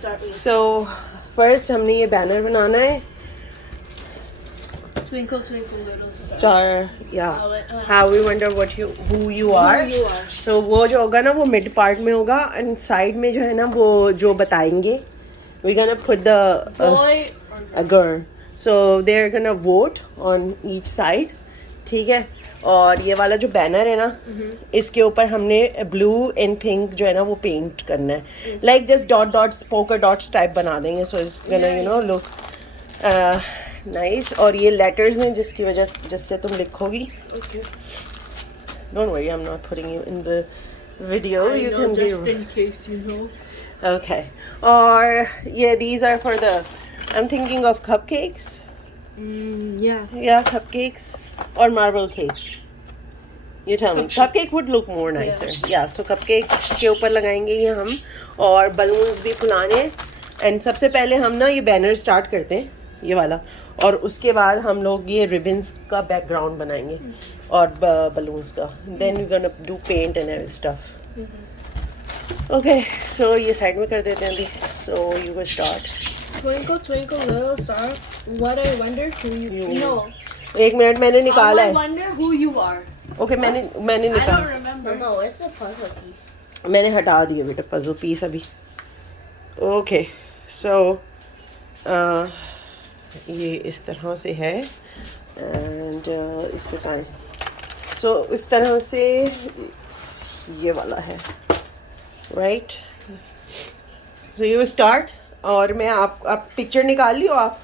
So first हमने ये banner बनाना है. Twinkle twinkle little Star, yeah. How we wonder who you are. So वो जो होगा ना वो mid part में होगा and side में जो है ना वो जो बताएंगे. We're gonna put the boy a girl. So they're gonna vote on each side. ठीक है. और ये वाला जो बैनर है ना इसके ऊपर हमने ब्लू एंड पिंक जो है ना वो पेंट करना है लाइक जस्ट डॉट डॉट्स पोकर डॉट्स टाइप बना देंगे so it's gonna you know look nice. और ये लेटर्स हैं जिसकी वजह जिससे तुम लिखोगी. Don't worry I am not putting you in the video you can be just in case you know. Okay. और ये these are for the I am thinking of cupcakes. Yeah, cupcakes or marble cake. You tell me. Cupcake would look more nicer. Yeah, so cupcake के ऊपर लगाएंगे ये हम और balloons भी फुलाने. And सबसे पहले हम ना ये banner start करते हैं ये वाला और उसके बाद हम लोग ये ribbons का background बनाएंगे और balloons का. Then we're gonna do paint and stuff. Okay, so ये side में कर देते हैं अभी. So you will start. Twinkle twinkle little star, what I wonder who you know. एक मिनट मैंने निकाला I है. wonder who you are. Okay, मैंने I निकाला. don't remember. No, it's a puzzle piece. मैंने हटा दिया बेटा पजल पीस अभी. ओके सो ये इस तरह से है एंड इसको कहाँ है. सो इस तरह से ये वाला है राइट. सो यू स्टार्ट और मैं आप पिक्चर निकाल लियो आप.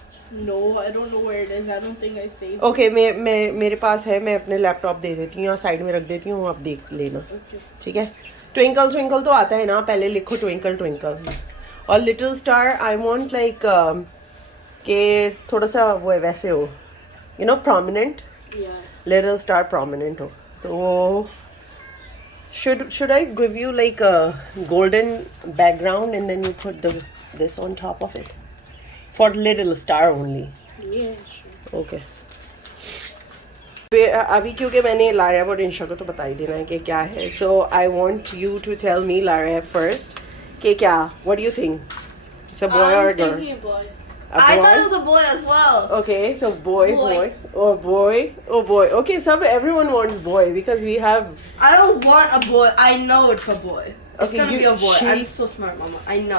No, I don't know where it is. I don't think I saved. Okay मैं मेरे पास है मैं अपने लैपटॉप दे देती हूँ यहाँ साइड में रख देती हूँ आप देख लेना. ठीक है. ट्विंकल ट्विंकल तो आता है ना पहले लिखो ट्विंकल ट्विंकल और little star I want like के थोड़ा सा वो वैसे हो you know prominent. Yeah. Little star prominent हो तो वो should I give you like a golden background and then you put this on top of it for little star only. Yeah, sure. Okay. अभी क्योंकि मैंने Lara और इंशा को तो बता ही देना है कि क्या है. So I want you to tell me Lara first कि क्या what do you think it's a boy और girl. Thinking a boy. I thought it was a boy as well. Okay, so boy. Oh boy. Okay, so everyone wants boy because we have. I don't want a boy. I know it's a boy. It's Okay, gonna be a boy. she- I'm so smart, Mama. I know.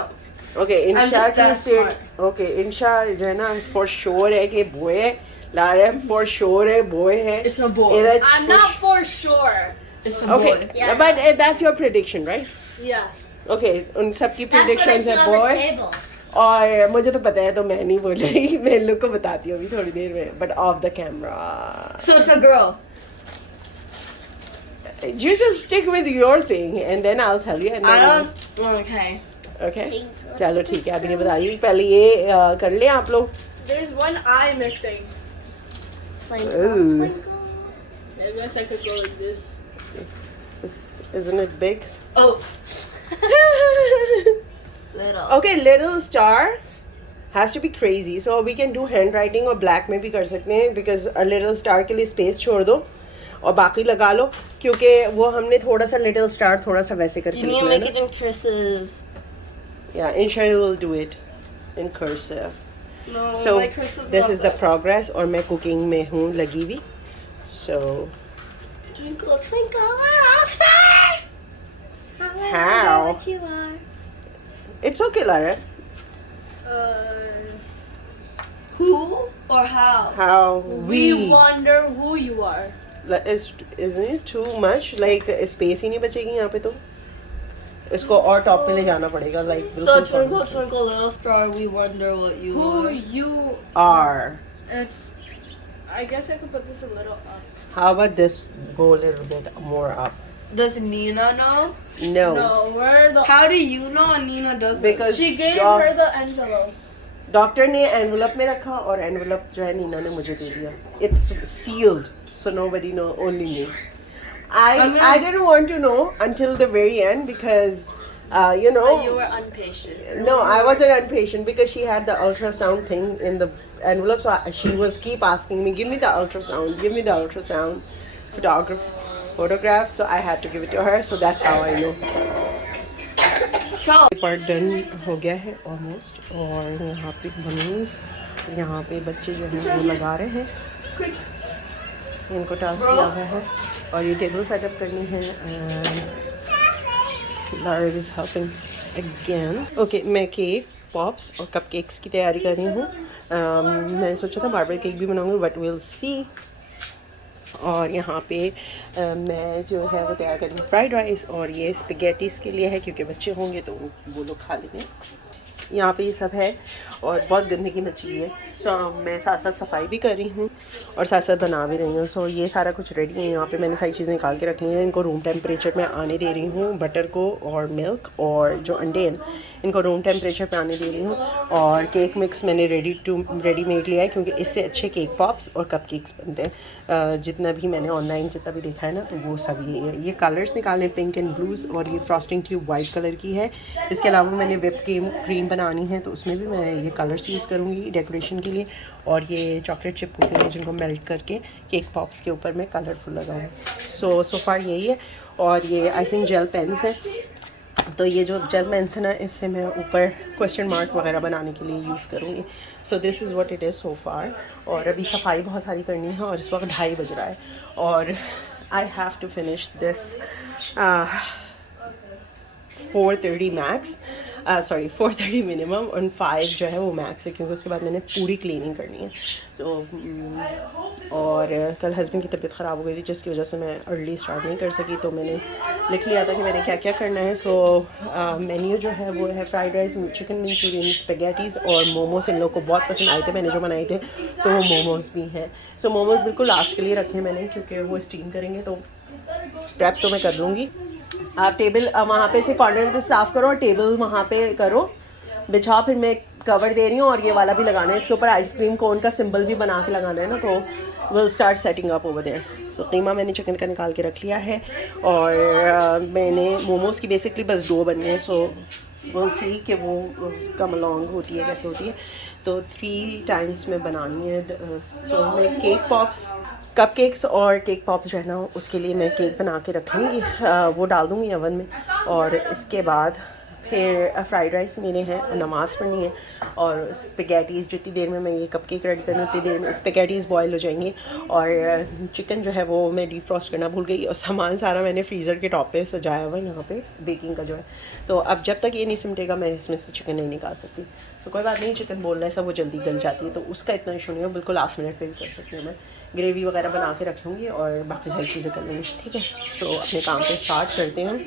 Okay, I'm Insha just की that state. smart. Okay, Insha जो है ना for sure है कि boy है. Lara for sure है boy है. It's a boy. Iraj I'm for not for sure. It's a Okay, boy. Yeah. but that's your prediction, right? Yeah. Okay, उन सबकी That's what I predictions see है on the boy. table. और मुझे तो पता है तो मैं नहीं बोल रही मैं इन लोग को बताती हूँ अभी थोड़ी देर में but of the camera. So it's a girl. You just stick with your thing and then I'll tell you and I then don't. Okay. okay चलो ठीक है अभी नहीं बता रही पहले ये कर ले आप लोग. There's one eye missing. Ooh. I guess I could go like this. Isn't it big? Oh. Little. Okay, little star has to be crazy so we can do handwriting और black में भी कर सकते हैं because a little star के लिए space छोड़ दो और बाकी लगा लो क्योंकि वो हमने थोड़ा सा little star थोड़ा सा वैसे करके You need to लिखना है make ना. it in cursive. Yeah, Insha will do it in cursive. No, So my cursive. this is the progress और मैं cooking में हूँ लगी हुई. So Twinkle twinkle little star. How? What you are. it's okay, Lara. Who or how? How We wonder who you are. isn't it too much? Like space ही नहीं बचेगी यहाँ पे तो इसको और टॉप पे ले जाना पड़ेगा like So बिल्कुल twinkle twinkle little star, we wonder what you Who are. you are. It's. I guess I could put this a little up. How about this go a little bit more up? Does Nina know? No, No, we're the. How do you know and Nina doesn't? because She gave her the envelope. Doctor ने envelope में रखा और envelope जो है नीना ने मुझे दे दिया. It's sealed so nobody know, only me. I didn't want to know until the very end because you know But you were impatient. no I wasn't impatient because she had the ultrasound thing in the envelope so she was keep asking me give me the ultrasound photograph so I had to give it to her so that's how I know. अच्छा। Part done हो गया है almost. और यहाँ पे balloons, यहाँ पे बच्चे जो हैं वो लगा रहे हैं, इनको टास्क दिया हुआ है। और ये टेबल सेटअप करनी है and Lara is helping again. Okay, मैं केक पॉप्स और कप केक्स की तैयारी कर रही हूँ। मैंने सोचा था मार्बल केक भी बनाऊँगी, बट विल सी। और यहाँ पे मैं जो है वो तैयार कर रही हूँ फ्राइड राइस, और ये स्पेगेटीज़ के लिए है क्योंकि बच्चे होंगे तो वो लोग खा लेंगे। यहाँ पे ये सब है और बहुत गंदगी मची हुई है, सो मैं साथ साथ सफाई भी कर रही हूँ और साथ साथ बना भी रही हूँ। सो ये सारा कुछ रेडी है। यहाँ पे मैंने सारी चीज़ें निकाल के रखनी है। इनको रूम टेम्परेचर में आने दे रही हूँ, बटर को और मिल्क और जो अंडे हैं इनको रूम टेम्परेचर पे आने दे रही हूँ। और केक मिक्स मैंने रेडीमेड लिया है क्योंकि इससे अच्छे केक पॉप्स और कप केक्स बनते हैं। जितना भी मैंने ऑनलाइन जितना भी देखा है ना, तो वो सब ये कलर्स निकाले, पिंक एंड ब्लूज़, और ये फ्रॉस्टिंग ट्यूब वाइट कलर की है। इसके अलावा मैंने व्हिप क्रीम बनानी है तो उसमें भी मैं ये कलर्स यूज़ करूँगी डेकोरेशन के लिए। और ये चॉकलेट चिप कुकी है जिनको मेल्ट करके केक पॉप्स के ऊपर मैं कलरफुल लगाऊँ। सो फार यही है। और ये आइसिंग जेल पेन्स है, तो ये जो जेल पेन्स है ना, इससे मैं ऊपर क्वेश्चन मार्क वगैरह बनाने के लिए यूज़ करूँगी। So this is what it is so far. और अभी सफाई बहुत सारी करनी है और इस वक्त 2:30 बज रहा है और I have to finish this 4:30 max, sorry 4:30 minimum, और 5 जो है वो मैक्स है क्योंकि उसके बाद मैंने पूरी क्लीनिंग करनी है। और कल हस्बैंड की तबीयत ख़राब हो गई थी जिसकी वजह से मैं अर्ली स्टार्ट नहीं कर सकी, तो मैंने लिख लिया था कि मैंने क्या क्या करना है। मेन्यू जो है वो है fried rice, chicken Manchurian, spaghettis और मोमोज। इन लोगों को बहुत पसंद आए थे मैंने जो बनाए थे, तो वो मोमोज भी हैं। मोमोज बिल्कुल लास्ट के लिए रखे मैंने क्योंकि वो स्टीम करेंगे, तो प्रेप तो मैं कर लूँगी। आप टेबल वहाँ पे से कॉर्नर पे साफ़ करो और टेबल वहाँ पे करो बिछाओ। फिर मैं कवर दे रही हूँ और ये वाला भी लगाना है, इसके ऊपर आइसक्रीम कोन का सिंबल भी बना के लगाना है ना, तो will start setting up over there. कीमा मैंने चिकन का निकाल के रख लिया है और मैंने मोमोज़ की बेसिकली बस डो बननी है। विल सी कि वो कम अलॉन्ग होती है कैसे होती है, तो 3 टाइम्स में बनानी है। मैं केक पॉप्स, कप केक्स और केक पॉप्स जो है ना, उसके लिए मैं केक बना के रख लूँगी, वो डाल दूँगी ओवन में। और इसके बाद फिर फ्राइड राइस मेरे हैं, नमाज़ पढ़नी है, और स्पेगेटीज़ जितनी देर में मैं ये कप केक रेडी करूँ उतनी देर में स्पेगेटीज़ बॉयल हो जाएंगी। और चिकन जो है वो मैं डीप फ्रॉस्ट करना भूल गई, और सामान सारा मैंने फ्रीज़र के टॉप पे सजाया हुआ है यहाँ पे बेकिंग का जो है। तो अब जब तक ये नहीं सिमटेगा मैं इसमें से चिकन नहीं निकाल सकती। तो कोई बात नहीं, चिकन बोलना है सब, वो जल्दी गल जाती है, तो उसका इतना इशू नहीं है, बिल्कुल लास्ट मिनट पे भी कर सकती हूँ मैं। ग्रेवी वगैरह बना के रख लूँगी और बाकी सारी चीज़ें कर लूँगी, ठीक है। अपने काम पे स्टार्ट करते हैं।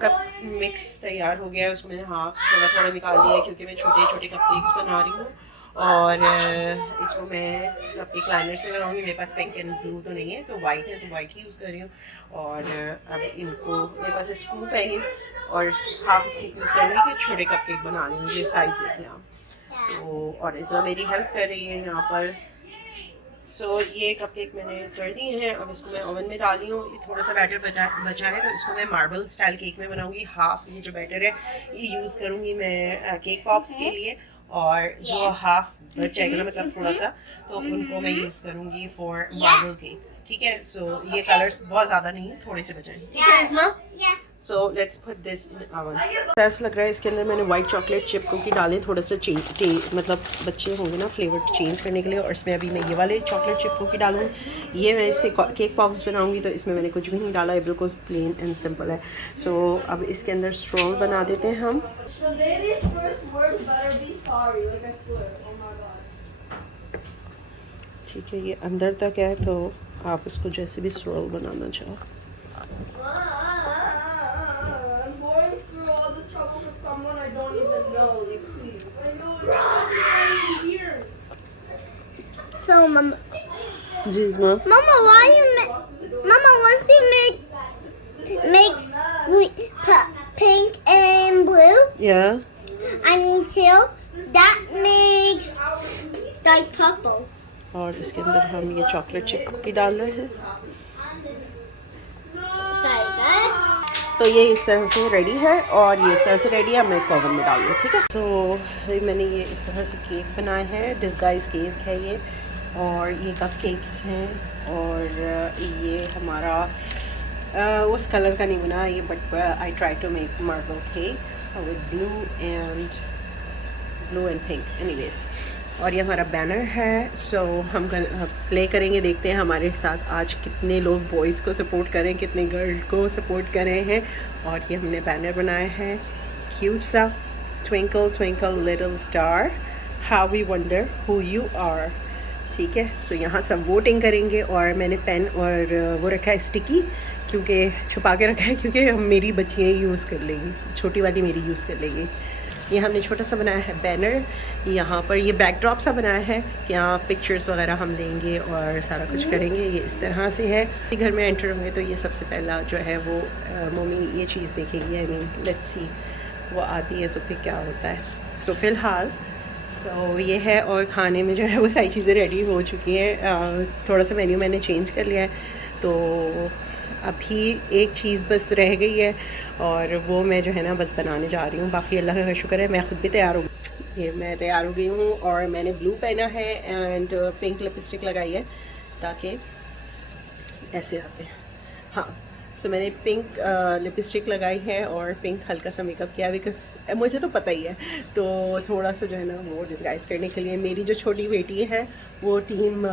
कप मिक्स तैयार हो गया है, उसमें हाफ थोड़ा थोड़ा निकाल लिया है क्योंकि मैं छोटे छोटे कप केक्स बना रही हूँ। और इसको मैं कप केक लाइनर से लगाऊंगी। मेरे पास पिंक एंड ब्लू तो नहीं है, तो वाइट है, तो वाइट ही यूज़ कर रही हूँ। और अब इनको मेरे पास स्कूप है ये, और हाफ स्कूप यूज़ करूँगी कि छोटे कप केक बना रही हूँ। ये साइज़ देखिए आप। तो और इसमें मेरी हेल्प कर रही है यहाँ पर। ये कप केक मैंने कर दिए हैं, अब इसको मैं ओवन में डाली हूँ। ये थोड़ा सा बैटर बचा है, तो इसको मैं मार्बल स्टाइल केक में बनाऊंगी। हाफ ये जो बैटर है ये यूज़ करूँगी मैं केक पॉप्स के लिए, और जो हाफ बच जाएगा ना, मतलब थोड़ा सा, तो उनको मैं यूज़ करूँगी फॉर मार्बल केक, ठीक है। ये कलर्स बहुत ज़्यादा नहीं है, थोड़े से बचाएं, ठीक है इस्मा। Let's put this in oven. ऐसा लग रहा है इसके अंदर मैंने वाइट चॉकलेट चिप कुकी डाले, थोड़ा सा मतलब बच्चे होंगे ना फ्लेवर चेंज करने के लिए। और इसमें अभी मैं ये वाले चॉकलेट चिप कुकी डालूँगी। ये मैं इससे केक पॉप्स बनाऊँगी, तो इसमें मैंने कुछ भी नहीं डाला है, बिल्कुल प्लेन एंड सिंपल है। अब इसके अंदर स्ट्रोल बना देते हैं हम। ठीक है, ये अंदर तक है, तो आप इसको जैसे भी स्ट्रोल बनाना चाहो। So, Mama. Jeez, Mom. Mama, Mama, once you make pink and blue. Yeah. I mean teal. That makes like purple. और इसके अंदर हम ये चॉकलेट चिप कुकी डाल रहे हैं। Like this. तो ये इस तरह से रेडी है, और ये इस तरह से रेडी है। अब मैं इसको ओवन में डालूँ, ठीक है। मैंने ये इस तरह से केक बनाए हैं, डिस्गाइज केक है ये, और ये कप केक्स हैं, और ये हमारा उस कलर का नहीं बना ये, but I try to make marble cake. with blue and pink. Anyways, और ये हमारा बैनर है. सो हम प्ले करेंगे, देखते हैं हमारे साथ आज कितने लोग बॉयज़ को सपोर्ट करें, कितने गर्ल को सपोर्ट कर रहे हैं. और ये हमने बैनर बनाया है क्यूट सा, twinkle twinkle little star, how we wonder who you are. ठीक है. सो यहाँ सब वोटिंग करेंगे. और मैंने पेन और वो रखा है स्टिकी, क्योंकि छुपा के रखा है, क्योंकि हम मेरी बच्चियाँ यूज़ कर लेंगी, छोटी वाली मेरी यूज़ कर लेंगी. ये हमने छोटा सा बनाया है बैनर. यहाँ पर ये बैकड्रॉप सा बनाया है कि यहाँ पिक्चर्स वगैरह हम लेंगे और सारा कुछ करेंगे. ये इस तरह से है. घर में एंटर होंगे तो ये सबसे पहला जो है वो मम्मी ये चीज़ देखेगी. आई मीन लेट्स सी वो आती है तो फिर क्या होता है. सो फ़िलहाल तो ये है. और खाने में जो है वो सारी चीज़ें रेडी हो चुकी हैं. थोड़ा सा मेन्यू मैंने चेंज कर लिया है. तो अभी एक चीज़ बस रह गई है और वो मैं जो है ना बस बनाने जा रही हूँ. बाकी अल्लाह का शुक्र है मैं ख़ुद भी तैयार हो गई. ये मैं तैयार हो गई हूँ और मैंने ब्लू पहना है एंड पिंक लिपस्टिक लगाई है ताकि ऐसे आते हैं. हाँ. सो मैंने पिंक लिपस्टिक लगाई है और पिंक हल्का सा मेकअप किया बिकॉज मुझे तो पता ही है. तो थोड़ा सा जो है ना वो डिस्गाइज करने के लिए. मेरी जो छोटी बेटी है वो टीम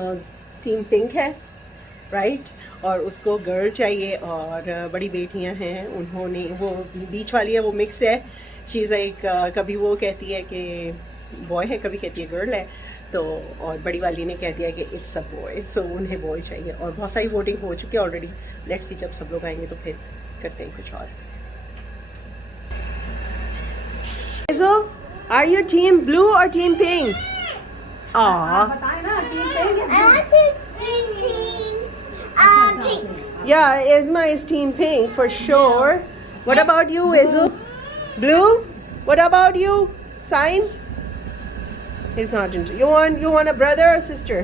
पिंक है, राइट. और उसको गर्ल चाहिए. और बड़ी बेटियां हैं उन्होंने, वो बीच वाली है वो मिक्स है. शी इज़ एक कभी वो कहती है कि बॉय है, कभी कहती है गर्ल है. तो और बड़ी वाली ने कह दिया कि इट्स अ बॉय. सो उन्हें बॉय चाहिए. और बहुत सारी वोटिंग हो चुकी है ऑलरेडी. लेट्स सी जब सब लोग आएंगे तो फिर करते हैं कुछ और. आर यू टीम ब्लू और टीम पिंक? बताए ना team pink. Pink. Yeah, Isma is team pink for sure. What about you, Izu? Blue? What about you? Sign? He's not into. You want a brother or sister?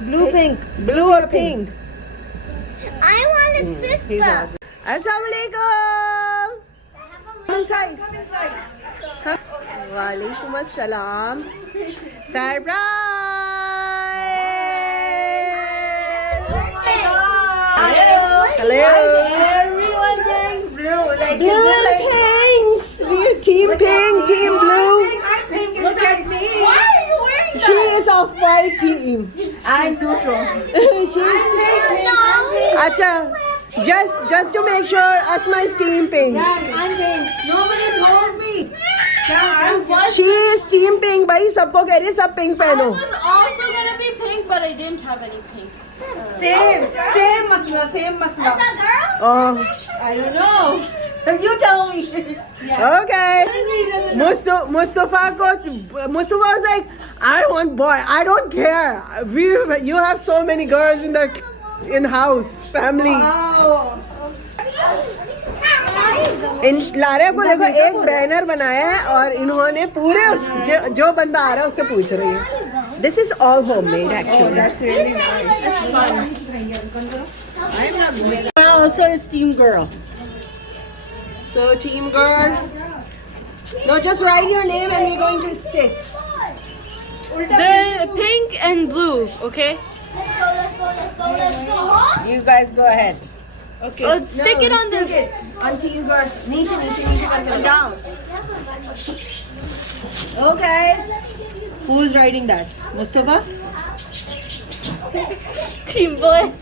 Blue pink. Blue or pink? I want a He's sister. not. Asalam alikum. Come inside. Come inside. Walaikum assalam. Surprise! Hello. Everyone wearing blue. Like Blue, thanks. We're team pink, team blue. I'm pink. Look at me. Why are you wearing She is of white team. I'm neutral. She's Acha. Just to make sure Asma is team pink. I'm pink. Nobody told me. She is team pink. भाई सबको कह रही है सब pink पहनो. I was also gonna be pink, but I didn't have any pink. Same masla. Same masla. It's a girl? Oh, I don't know. You tell me. okay. Mustafa was like, I want boy. I don't care. You have so many girls in house family. इन लारे को देखो एक banner बनाया है और इन्होंने पूरे जो बंदा आ रहा है उससे पूछ रही है. This is all homemade actually. That's really nice. It's fun. I also is team girl. So team girl. No, just write your name and we're going to stick. The pink and blue, okay? Let's go. You guys go ahead. Okay. Stick it on the On team girls. नीचे करके down. Okay. Who's writing that? Mustafa? Team boy.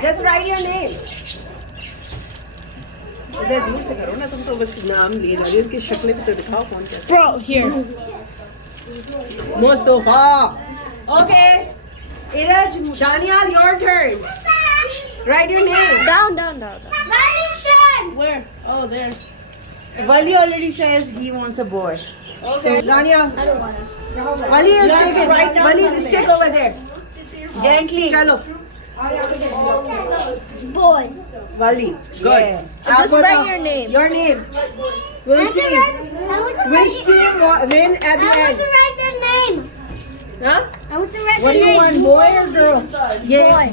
Just write your name. इधर दूर से करो ना, तुम तो बस नाम ले जा रही हो. उसकी शक्ल भी तो दिखाओ कौन क्या. Bro, here. Mustafa. Okay. Iraj, Daniel, your turn. Write your name. Down. Where? Oh, there. Wali already says he wants a boy. So Daniel. Wali is taken. Wali is take over there. Gently. Chalo. Boy. Wali. Good. Yeah. Just write your name. Your name. We'll see. Which team win at the I want end? to write their name. Huh? I want to write What do their you name. want, boy or girl? ये Boy.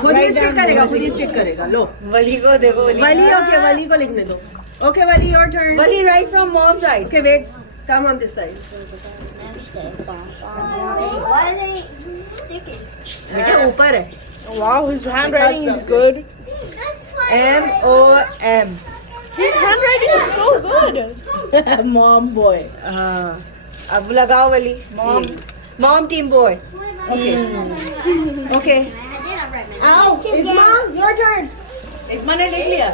खुद ही stick करेगा. खुद ही stick करेगा. लो. Wali को देखो. Wali, okay. Wali को लिखने दो. Okay, Wali, your turn. Wali right from mom's side. Okay, wait. Come on this side. Why are they sticking? बेटे ऊपर है. Wow, his handwriting is good. M-O-M. His handwriting is so good. Mom boy. अब लगाओ वाली. Mom team boy. Okay. Okay. Ow, Isma, your turn. Isma ने ले लिया.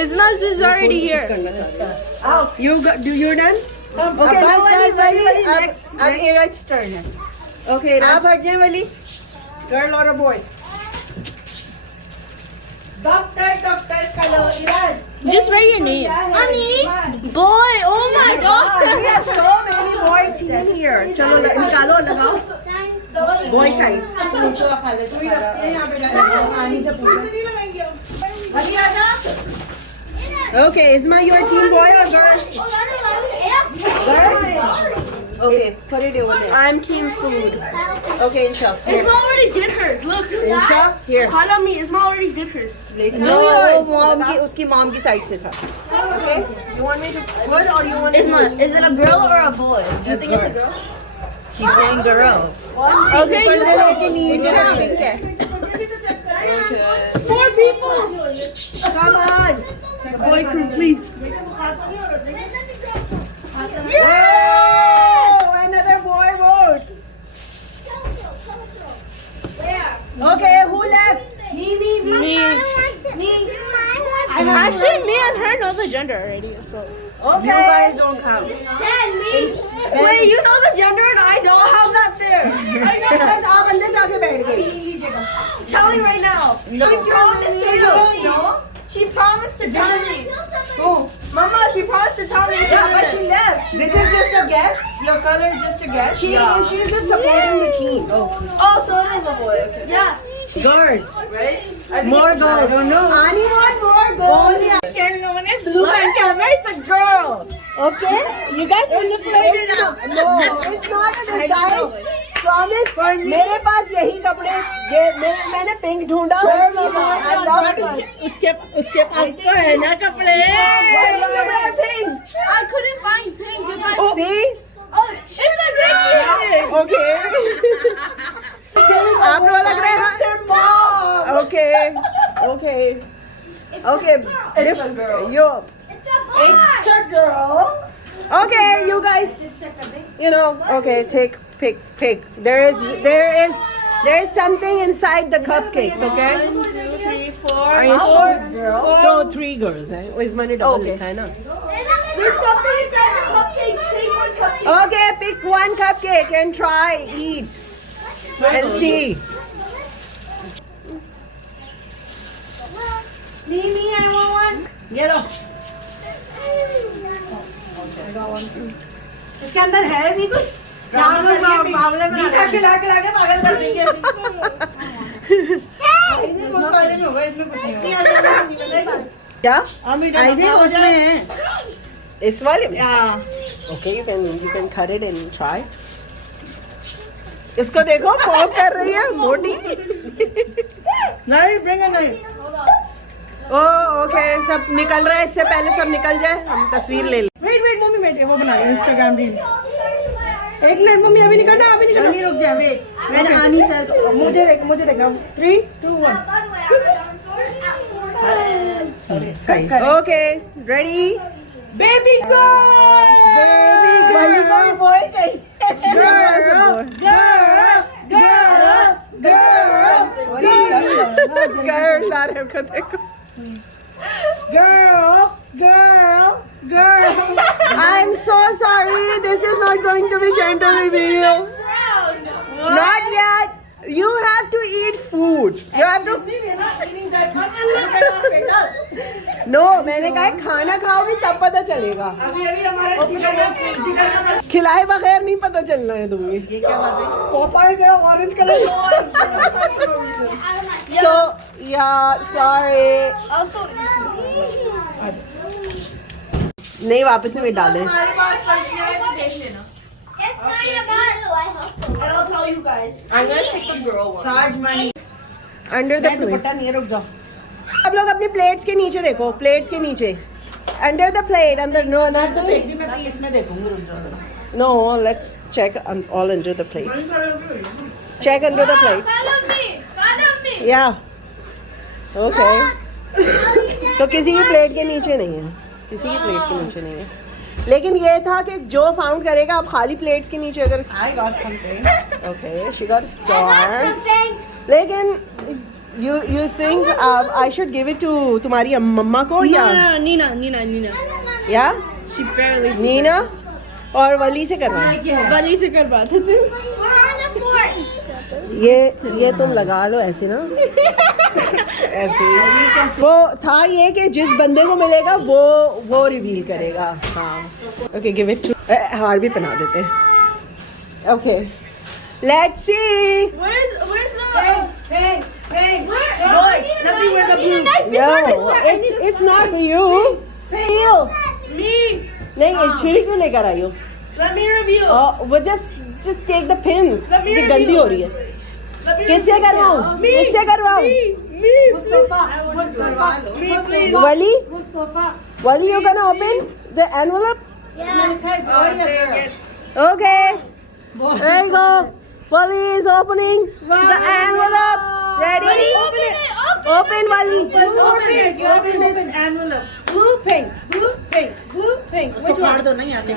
Isma's is already here. Ow, you're done? Okay, now Wali, next. अब Iraj's turn है. Okay, आप हट जाए वाली. Girl or a boy? Doctor, hello, Iraj. Just write your name. Boy, oh my god. We have so many boy team here. चलो निकालो लगाओ. Boy side. Okay, Isma, your team boy or girl? Girl? Okay, put it over there. I'm team food. Okay, Insha. Here. Isma already did hers. Look. Insha, here. Follow me. Isma already did hers. No, वो mom की उसकी mom की side से था. Okay, you want me to put or you want me Isma, is it a girl or a boy? Do you think it's a girl? She's saying girl. Okay, you लेके नीचे रखेंगे. 4 people. Come on. Boy crew, please. Oh, another boy vote. Okay, who left? Me. Actually, me and her know the gender already. So. Okay. You guys don't count. Wait, you know the gender and I don't? How's that fair? Guys, आप अंदर जाके बैठ गए. Tell me right now. No. No. She promised to tell me. Who? Mama, she promised to tell me. Yeah, but she left. This is just a guess. Your color is just a guess. She's just supporting the team. Oh, so it is a boy. Okay. Yeah. Girls. Right? More goals. I don't know. Anyone more goals? Look at camera. It's a girl. Okay? You guys manipulate it out. No, it's not a disguise. Promise. मेरे पास यही कपड़े मैंने pink ढूंढा. उसके पास तो है ना कपड़े. Pink. I couldn't find pink. See? Oh, she's a Dickie. Okay. आप लोग लग रहे हैं. Okay. It's a girl. It's a girl. Okay, you guys. You know. Okay, pick. There is something inside the cupcakes. Okay. 1, 2, 3, 4. Are you sure? No, 3 girls. Is money double? Okay. है ना? There's something inside the cupcake. Take one cupcake. Okay, pick one cupcake and try eat and see. Mimi, I want one. Get up. इसके अंदर है भी कुछ? मीठा खिला के पागल कर देंगे. क्या? I think उसमें है. इस वाले में? Okay, you can cut it and try. इसको देखो पॉप कर रही है मोटी. नहीं, bring a knife. Okay, सब निकल रहा है. इससे पहले सब निकल जाए हम तस्वीर ले लें. Wait, मम्मी बैठे वो बनाए Instagram रील. एक मिनट मम्मी अभी निकलना. रुक जा. Wait, मैंने आनी सर मुझे देखना. 3, 2, 1. Okay, ready? Baby girl. वाली को भी boy चाहिए. Girl ला रहे हो देखो. Girl. I'm so sorry. This is not going to be gender reveal. Not yet. You have to eat food. You have to. No, मैंने कहा खाना खाओ भी तब पता चलेगा. अभी हमारा जिगर खिलाए बगैर नहीं पता चलना है तुम्हें. ये क्या बात है? Popeye है orange colour. So yeah, sorry. नहीं वापस नहीं डाले. हमारे पास पर्ची है तो देख लेना. It's not about you, I hope. And I'll tell you guys. I'm gonna pick the girl one. Charge money. Under the plate. नहीं रुक जाओ. आप लोग अपनी प्लेट्स के नीचे देखो. प्लेट्स के नीचे. Under the plate. Under no, not the plate. मैं तो इसमें देखूंगी रुक जाओ. No, let's check all under the plates. Check under the plates. Follow me. Yeah. Okay. तो किसी की प्लेट के नीचे नहीं है. किसी की प्लेट के नीचे नहीं है, लेकिन ये था कि जो फाउंड करेगा आप खाली प्लेट्स के नीचे अगर I got something. Okay she got star, लेकिन you think I should give it to तुम्हारी मम्मा को या Nina. या She barely. नीना और वली से करवाएं? Wali से करवाते थे. Where are the forks? ये तुम लगा लो ऐसे ना ऐसे ही। वो था ये कि जिस बंदे को मिलेगा वो रिवील करेगा। हाँ ओके गिव इट टू, हार भी पहना देते हैं। Okay let's see. Where's the? Hey. Boy, let me wear the blue. Yo, it's not for you. Feel. Me. नहीं छुरी क्यों लेकर आई हो? Let me review. वो just take the pins। Let me ये review. गंदी हो रही है। Let me किससे review. करवाऊं? Me. किससे करवाऊं? Me. Mustafa. Me, please. Wali Mustafa. Wally, you gonna open the envelope? Yeah. Okay. There you go. Wally is opening the envelope. Ready? Open, Wally. Open this envelope. Blue, pink. उसको फाड़ दो ना यहाँ से।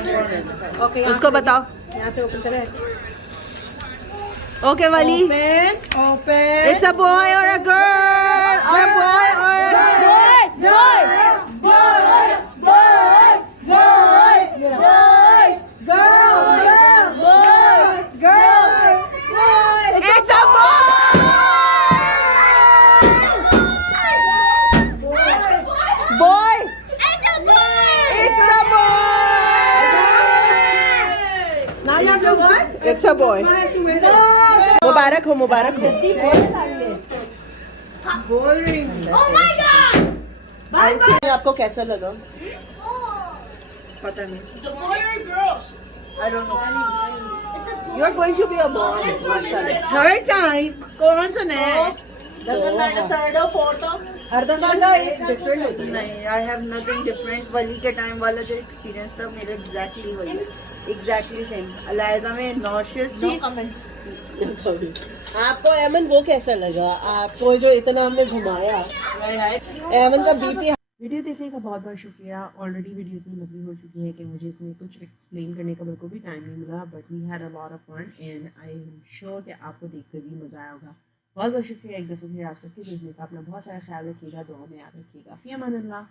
Okay. उसको बताओ। यहाँ से open करें। Okay, Wally. Open. It's a boy or a girl? Or a boy or a girl? It's a boy! Boy! It's a boy. It's a boy! Now you have to what? It's a boy. मुबारक हो, मुबारक हो। Oh my God. आपको कैसा लगा? पता नहीं। The boy or girl? I don't know. It's a boy. You are going to be a boy. माशाल्लाह। Third time. कौन सा next? Doesn't matter third or fourth or? हर दफा का एक डिफरेंट होता है। नहीं, I have nothing different. वली के टाइम वाला जो एक्सपीरियंस था मेरा exactly वही है। Exactly same. अलायदा में nauseous थी। आपको एमन वो कैसा लगा? आपको जो इतना हमने घुमाया, एमन का बीपी। वीडियो देखने का बहुत बहुत शुक्रिया। ऑलरेडी वीडियो इतनी लंबी हो चुकी है कि मुझे इसमें कुछ एक्सप्लेन करने का बिल्कुल भी टाइम नहीं मिला, but we had a lot of fun and I am sure कि आपको देखकर भी मज़ा आया होगा। बहुत बहुत शुक्रिया एक दफ़ा फिर आप सबके देखने का। अपना बहुत सारा ख्याल रखिएगा, दुआ में याद रखिएगा। फ़ी अमान अल्लाह।